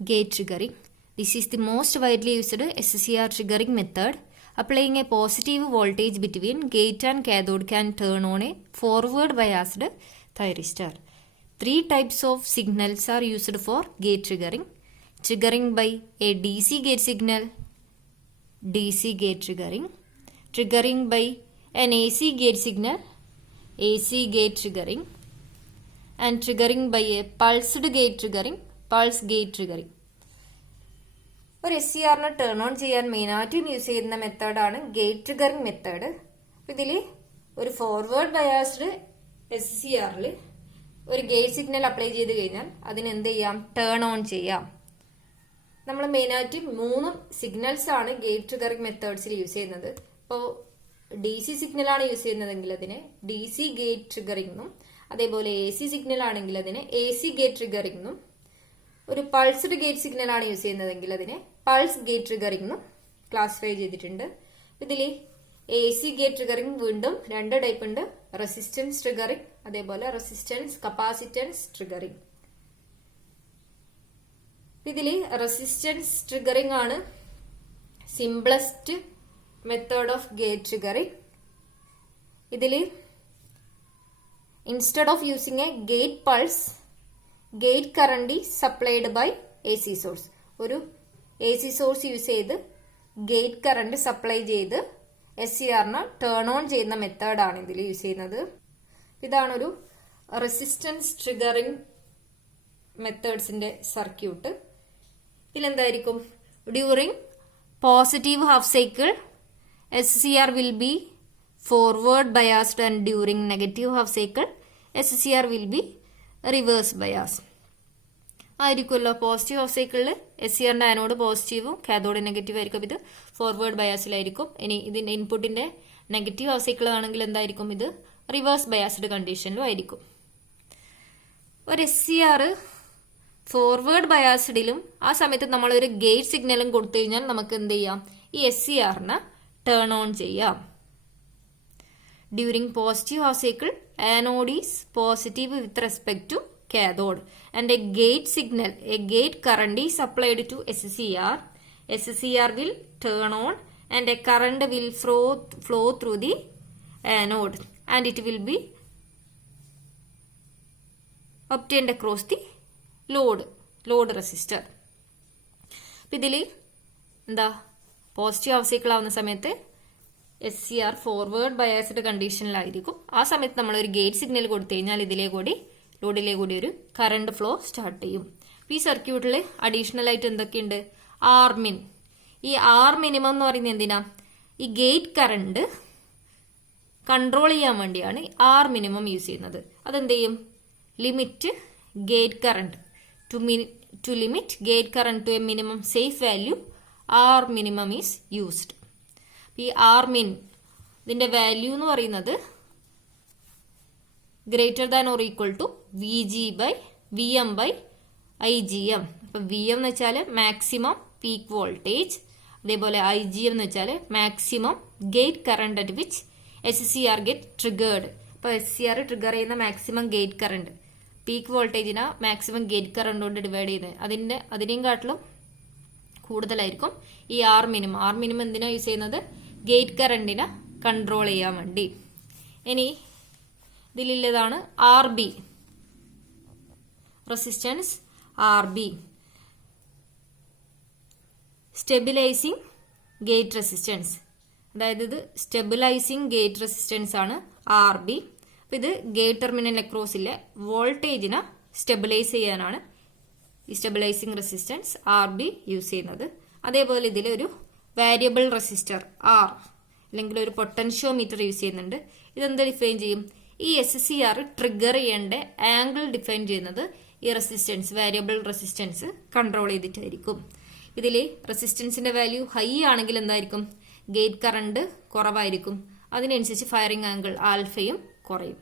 Gate triggering. This is the most widely used SCR triggering method. Applying a positive voltage between gate and cathode can turn on a forward biased thyristor. Three types of signals are used for gate triggering. Triggering by a DC gate signal, DC gate triggering. Triggering by an AC gate signal, AC gate triggering. And triggering by a pulsed gate triggering, pulse gate triggering. ഒരു S C ആറിനെ turn on ചെയ്യാൻ മെയിനായിട്ടും use ചെയ്യുന്ന മെത്തേഡാണ് gate triggering method. ഇതിൽ ഒരു forward biased S C ആറിൽ ഒരു ഗേറ്റ് സിഗ്നൽ അപ്ലൈ ചെയ്ത് കഴിഞ്ഞാൽ അതിന് എന്ത് ചെയ്യാം, ടേൺ ഓൺ ചെയ്യാം. നമ്മൾ മെയിനായിട്ട് 3 സിഗ്നൽസ് ആണ് ഗേറ്റ് ട്രിഗറിംഗ് മെത്തേഡ്സിൽ യൂസ് ചെയ്യുന്നത്. ഇപ്പോൾ ഡി സി സിഗ്നലാണ് യൂസ് ചെയ്യുന്നതെങ്കിൽ അതിന് ഡി സി ഗേറ്റ് ട്രിഗറിംഗും, അതേപോലെ എ സി സിഗ്നൽ ആണെങ്കിൽ അതിന് എ സി ഗേറ്റ് ട്രിഗറിംഗും, ഒരു പൾസ്ഡ് ഗേറ്റ് സിഗ്നൽ ആണ് യൂസ് ചെയ്യുന്നതെങ്കിൽ അതിനെ പൾസ് ഗേറ്റ് ട്രിഗറിംഗും ക്ലാസിഫൈ ചെയ്തിട്ടുണ്ട്. ഇതിൽ എ സി ഗേറ്റ് ട്രിഗറിംഗ് വീണ്ടും 2 ടൈപ്പ് ഉണ്ട്. റെസിസ്റ്റൻസ് ട്രിഗറിംഗ്, അതേപോലെ റെസിസ്റ്റൻസ് കപ്പാസിറ്റൻസ് ട്രിഗറിംഗ്. ഇതിൽ റെസിസ്റ്റൻസ് ട്രിഗറിംഗ് ആണ് simplest method of gate triggering. ഇതിൽ instead of using a gate pulse, gate current is supplied by A C source. ഒരു A C source use ചെയ്ത് gate current supply ചെയ്ത് S C ആറിനെ turn on ചെയ്യുന്ന മെത്തേഡാണ് ഇതിൽ use ചെയ്യുന്നത്. ഇതാണ് ഒരു റെസിസ്റ്റൻസ് ട്രിഗറിംഗ് മെത്തേഡ്സിന്റെ സർക്യൂട്ട്. ഇതിലെന്തായിരിക്കും, during positive half cycle S C R will B forward biased and during negative half cycle S C R will be reverse bias ആയിരിക്കുമല്ലോ. പോസിറ്റീവ് ഹാഫ് സൈക്കിളിൽ എസ് സി ആറിന്റെ anode പോസിറ്റീവും cathode negative ആയിരിക്കും. ഇത് forward ബയാസിലായിരിക്കും. ഇനി ഇതിന്റെ ഇൻപുട്ടിന്റെ negative half cycle ആണെങ്കിൽ എന്തായിരിക്കും, ഇത് റിവേഴ്സ് ബയാസ്ഡ് കണ്ടീഷനിലും ആയിരിക്കും. ഒരു എസ് സി ആർ ഫോർവേഡ് ബയാസ്ഡിലും ആ സമയത്ത് നമ്മൾ ഒരു ഗേറ്റ് സിഗ്നലും കൊടുത്തു കഴിഞ്ഞാൽ നമുക്ക് എന്ത് ചെയ്യാം, ഈ എസ് സി ആറിനെ ടേൺ ഓൺ ചെയ്യാം. During positive half cycle, anode is positive with respect to cathode and a gate signal, a gate current is applied to SCR. SCR will turn on and a current will flow through the anode and it will be obtained across the load resistor. ഇതിൽ എന്താ, positive half cycle ആവുന്ന സമയത്ത് S C R forward biased കണ്ടീഷനിലായിരിക്കും. ആ സമയത്ത് നമ്മൾ ഒരു gate signal കൊടുത്തു കഴിഞ്ഞാൽ ലോഡിലെ കൂടി ഒരു കറണ്ട് ഫ്ലോ സ്റ്റാർട്ട് ചെയ്യും. ഈ സർക്യൂട്ടിൽ അഡീഷണൽ ആയിട്ട് എന്തൊക്കെയുണ്ട്, ആർ മിൻ. ഈ ആർ മിനിമം എന്ന് പറയുന്നത് എന്തിനാ, ഈ ഗേറ്റ് കറണ്ട് കൺട്രോൾ ചെയ്യാൻ വേണ്ടിയാണ് ആർ മിനിമം യൂസ് ചെയ്യുന്നത്. അതെന്ത് ചെയ്യും, limit gate current to limit gate current to a minimum safe value, R minimum is used. ഈ ആർ മിൻ ഇതിന്റെ വാല്യൂ എന്ന് പറയുന്നത് greater than or equal to VM by IGM. അപ്പൊ VM എന്ന് വെച്ചാൽ മാക്സിമം പീക്ക് വോൾട്ടേജ്, അതേപോലെ IGM എന്ന് വെച്ചാൽ maximum gate current at which SCR get triggered. അപ്പൊ SCR ട്രിഗർ ചെയ്യുന്ന മാക്സിമം ഗേറ്റ് കറണ്ട് പീക്ക് വോൾട്ടേജിനെ മാക്സിമം ഗേറ്റ് കറണ്ട് കൊണ്ട് ഡിവൈഡ് ചെയ്യുന്നത് അതിനെയും കാട്ടിലും കൂടുതലായിരിക്കും ഈ ആർ മിനിമം എന്തിനാ യൂസ് ചെയ്യുന്നത്, ഗേറ്റ് കറണ്ടിനെ കൺട്രോൾ ചെയ്യാൻ വേണ്ടി. ഇനി ഇതിലുള്ളതാണ് R B, resistance R B, stabilizing gate resistance. അതായത് ഇത് സ്റ്റെബിലൈസിങ് ഗേറ്റ് റെസിസ്റ്റൻസ് ആണ് ആർ ബി. ഇത് ഗേറ്റ് ടെർമിനൽ അക്രോസിലെ വോൾട്ടേജിനെ സ്റ്റെബിലൈസ് ചെയ്യാനാണ് ഈ stabilizing resistance R B use ചെയ്യുന്നത്. അതേപോലെ ഇതിലൊരു വാരിയബിൾ റെസിസ്റ്റർ ആർ അല്ലെങ്കിൽ ഒരു പൊട്ടൻഷ്യോമീറ്റർ യൂസ് ചെയ്യുന്നുണ്ട്. ഇതെന്ത് ഡിഫൈൻ ചെയ്യും, ഈ എസ് സി ആർ ട്രിഗർ ചെയ്യേണ്ട ആംഗിൾ ഡിഫൈൻ ചെയ്യുന്നത് ഈ റെസിസ്റ്റൻസ്, വാരിയബിൾ റെസിസ്റ്റൻസ് കൺട്രോൾ ചെയ്തിട്ടായിരിക്കും. ഇതിൽ റെസിസ്റ്റൻസിന്റെ വാല്യൂ ഹൈ ആണെങ്കിൽ എന്തായിരിക്കും, ഗേറ്റ് കറണ്ട് കുറവായിരിക്കും. അതിനനുസരിച്ച് ഫയറിംഗ് ആംഗിൾ ആൽഫയും കുറയും.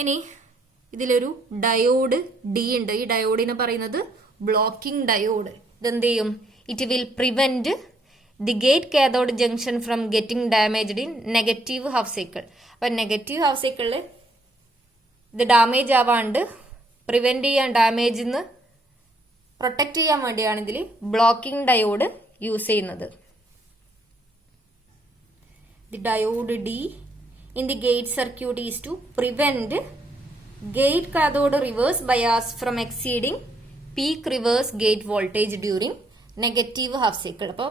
ഇനി ഇതിലൊരു ഡയോഡ് ഡി ഉണ്ട്. ഈ ഡയോഡിനെ പറയുന്നത് ബ്ലോക്കിംഗ് ഡയോഡ്. ഇതെന്ത് ചെയ്യും, it will prevent the gate cathode junction from getting damaged in negative half cycle. അപ്പൊ നെഗറ്റീവ് ഹാഫ് സൈക്കിളിൽ ഇത് ഡാമേജ് ആവാണ്ട് പ്രിവെന്റ് ചെയ്യാൻ, ഡാമേജിൽ നിന്ന് പ്രൊട്ടക്ട് ചെയ്യാൻ വേണ്ടിയാണ് ഇതിൽ ബ്ലോക്കിംഗ് ഡയോഡ് യൂസ് ചെയ്യുന്നത്. The diode D in the gate circuit is to prevent gate cathode reverse bias from exceeding peak reverse gate voltage during negative half cycle. അപ്പോൾ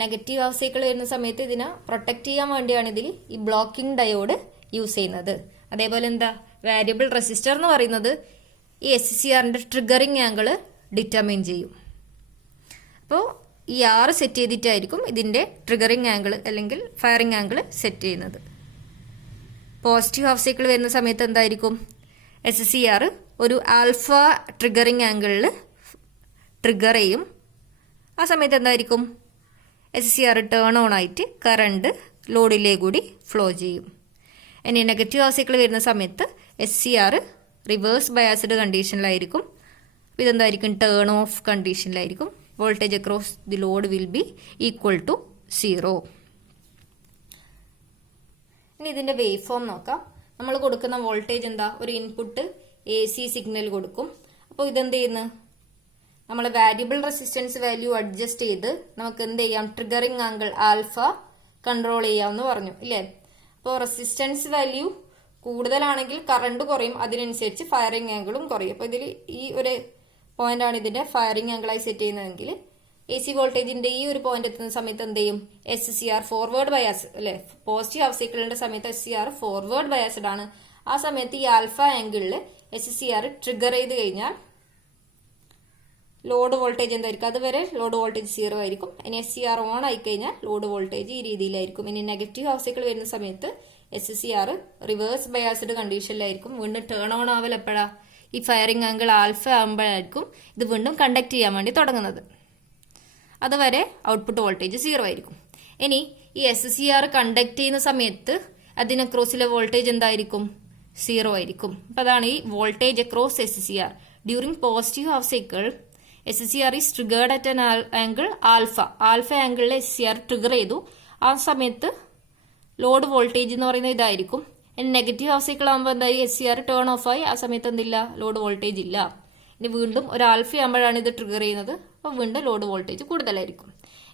negative half cycle വരുന്ന സമയത്ത് ഇതിനെ protect ചെയ്യാൻ വേണ്ടിയാണ് ഇതിൽ ഈ blocking diode use ചെയ്യുന്നത്. അതേപോലെ എന്താ, വാരിയബിൾ റെസിസ്റ്റർ എന്ന് പറയുന്നത് ഈ SCRന്റെ ട്രിഗറിങ് ആംഗിൾ ഡിറ്റർമിൻ ചെയ്യും. അപ്പോൾ ഈ R സെറ്റ് ചെയ്തിട്ടായിരിക്കും ഇതിന്റെ ട്രിഗറിങ് ആംഗിൾ അല്ലെങ്കിൽ ഫയറിംഗ് ആംഗിൾ സെറ്റ് ചെയ്യുന്നത്. പോസിറ്റീവ് ഹാഫ് സൈക്കിൾ വരുന്ന സമയത്ത് എന്തായിരിക്കും, SCR ഒരു ആൽഫ ട്രിഗറിങ് ആംഗിളിൽ ട്രിഗർ ചെയ്യും. ആ സമയത്ത് എന്തായിരിക്കും, SCR ടേൺ ഓൺ ആയിട്ട് കറണ്ട് ലോഡിലേക്ക് കൂടി ഫ്ലോ ചെയ്യും. ഇനി നെഗറ്റീവ് ഹാഫ് സൈക്കിൾ വരുന്ന സമയത്ത് SCR റിവേഴ്സ് ബയാസ്ഡ് കണ്ടീഷനിലായിരിക്കും. അപ്പോൾ ഇതെന്തായിരിക്കും, ടേൺ ഓഫ് കണ്ടീഷനിലായിരിക്കും. Voltage across the load will be equal to 0. ഇനി ഇതിന്റെ വേവ് ഫോം നോക്കാം. നമ്മൾ കൊടുക്കുന്ന വോൾട്ടേജ് എന്താ, ഒരു ഇൻപുട്ട് AC സിഗ്നൽ കൊടുക്കും. അപ്പോൾ ഇതെന്ത് ചെയ്യുന്നു, നമ്മൾ വാരിയബിൾ റെസിസ്റ്റൻസ് വാല്യൂ അഡ്ജസ്റ്റ് ചെയ്ത് നമുക്ക് എന്ത് ചെയ്യാം, ട്രിഗറിങ് ആംഗിൾ ആൽഫ കൺട്രോൾ ചെയ്യാമെന്ന് പറഞ്ഞു ഇല്ലേ. അപ്പോൾ റെസിസ്റ്റൻസ് വാല്യൂ കൂടുതലാണെങ്കിൽ കറണ്ട് കുറയും, അതിനനുസരിച്ച് ഫയറിംഗ് ആംഗിളും കുറയും. അപ്പോൾ ഇതിൽ ഈ ഒരു പോയിന്റ് ആണ് ഇതിന്റെ ഫയറിംഗ് ആംഗിളായി സെറ്റ് ചെയ്യുന്നതെങ്കിൽ AC വോൾട്ടേജിന്റെ ഈ ഒരു പോയിന്റ് എത്തുന്ന സമയത്ത് എന്ത് ചെയ്യും, SCR ഫോർവേഡ് ബയാസ് അല്ലെ, പോസിറ്റീവ് ഹാഫ് സൈക്കിളിന്റെ സമയത്ത് SCR ഫോർവേഡ് ബയാസ്ഡ് ആണ്. ആ സമയത്ത് ഈ ആൽഫ ആംഗിളിൽ SCR ട്രിഗർ ചെയ്ത് കഴിഞ്ഞാൽ ലോഡ് വോൾട്ടേജ് എന്തായിരിക്കും, അതുവരെ ലോഡ് വോൾട്ടേജ് 0 ആയിരിക്കും. ഇനി SCR ഓൺ ആയി കഴിഞ്ഞാൽ ലോഡ് വോൾട്ടേജ് ഈ രീതിയിലായിരിക്കും. ഇനി നെഗറ്റീവ് ഹാഫ് സൈക്കിൾ വരുന്ന സമയത്ത് SCR റിവേഴ്സ് ബയാസ്ഡ് കണ്ടീഷനിലായിരിക്കും. വീണ്ടും ടേൺ ഓൺ ആവൽ എപ്പോഴാ, ഈ ഫയറിംഗ് ആംഗിൾ ആൽഫ ആകുമ്പോഴായിരിക്കും ഇത് വീണ്ടും കണ്ടക്ട് ചെയ്യാൻ വേണ്ടി തുടങ്ങുന്നത്. അതുവരെ ഔട്ട്പുട്ട് വോൾട്ടേജ് 0 ആയിരിക്കും. ഇനി ഈ SCR കണ്ടക്ട് ചെയ്യുന്ന സമയത്ത് അതിന് അക്രോസിലെ വോൾട്ടേജ് എന്തായിരിക്കും, 0 ആയിരിക്കും. അപ്പം അതാണ് ഈ voltage across SCR during positive half cycle. SCR is triggered at an angle alpha. Alpha ആംഗിളിൽ SCR ട്രിഗർ ചെയ്തു. ആ സമയത്ത് ലോഡ് വോൾട്ടേജ് എന്ന് പറയുന്നത് ഇതായിരിക്കും. ഇനി നെഗറ്റീവ് ഹാഫ് സൈക്കിൾ ആകുമ്പോൾ എന്തായി, SCR ടേൺ ഓഫ് ആയി. ആ സമയത്ത് എന്തില്ല, ലോഡ് വോൾട്ടേജ് ഇല്ല. ഇനി വീണ്ടും ഒരു ആൽഫ ആകുമ്പോഴാണ് ഇത് ട്രിഗർ ചെയ്യുന്നത്. അപ്പോൾ വീണ്ടും ലോഡ് വോൾട്ടേജ് കൂടുതലായിരിക്കും.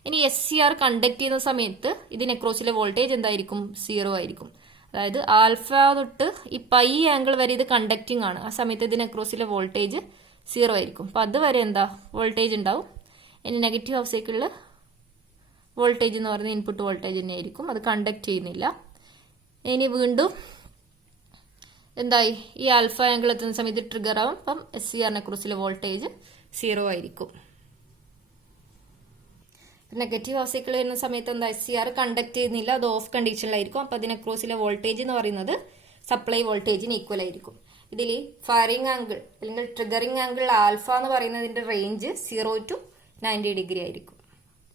ഇനി SCR കണ്ടക്ട് ചെയ്യുന്ന സമയത്ത് ഇതിന് അക്രോസിലെ വോൾട്ടേജ് എന്തായിരിക്കും, 0 ആയിരിക്കും. അതായത് ആൽഫ തൊട്ട് ഈ പൈ ആംഗിൾ വരെ ഇത് കണ്ടക്റ്റിംഗ് ആണ്. ആ സമയത്ത് ഇതിന് അക്രോസിലെ വോൾട്ടേജ് 0 ആയിരിക്കും. അപ്പം അതുവരെ എന്താ, വോൾട്ടേജ് ഉണ്ടാവും. ഇനി നെഗറ്റീവ് ഹാഫ് സൈക്കിളിൽ വോൾട്ടേജ് എന്ന് പറയുന്നത് ഇൻപുട്ട് വോൾട്ടേജ് തന്നെ ആയിരിക്കും, അത് കണ്ടക്ട് ചെയ്യുന്നില്ല. ഇനി വീണ്ടും എന്തായി, ഈ ആൽഫ ആംഗിൾ എത്തുന്ന സമയത്ത് ട്രിഗർ ആവും. അപ്പം SCRനെ കുറിച്ചുള്ള വോൾട്ടേജ് 0 ആയിരിക്കും. നെഗറ്റീവ് ഹാഫ് സൈക്കിൾ വരുന്ന സമയത്ത് എന്താ, SCR കണ്ടക്ട് ചെയ്യുന്നില്ല, അത് ഓഫ് കണ്ടീഷനിലായിരിക്കും. അപ്പം അതിനെ ക്രോസിലെ വോൾട്ടേജ് എന്ന് പറയുന്നത് സപ്ലൈ വോൾട്ടേജിന് ഈക്വൽ ആയിരിക്കും. ഇതിൽ ഫയറിംഗ് ആംഗിൾ അല്ലെങ്കിൽ ട്രിഗറിംഗ് ആംഗിൾ ആൽഫ എന്ന് പറയുന്നതിന്റെ റേഞ്ച് 0 to 90 ഡിഗ്രി ആയിരിക്കും.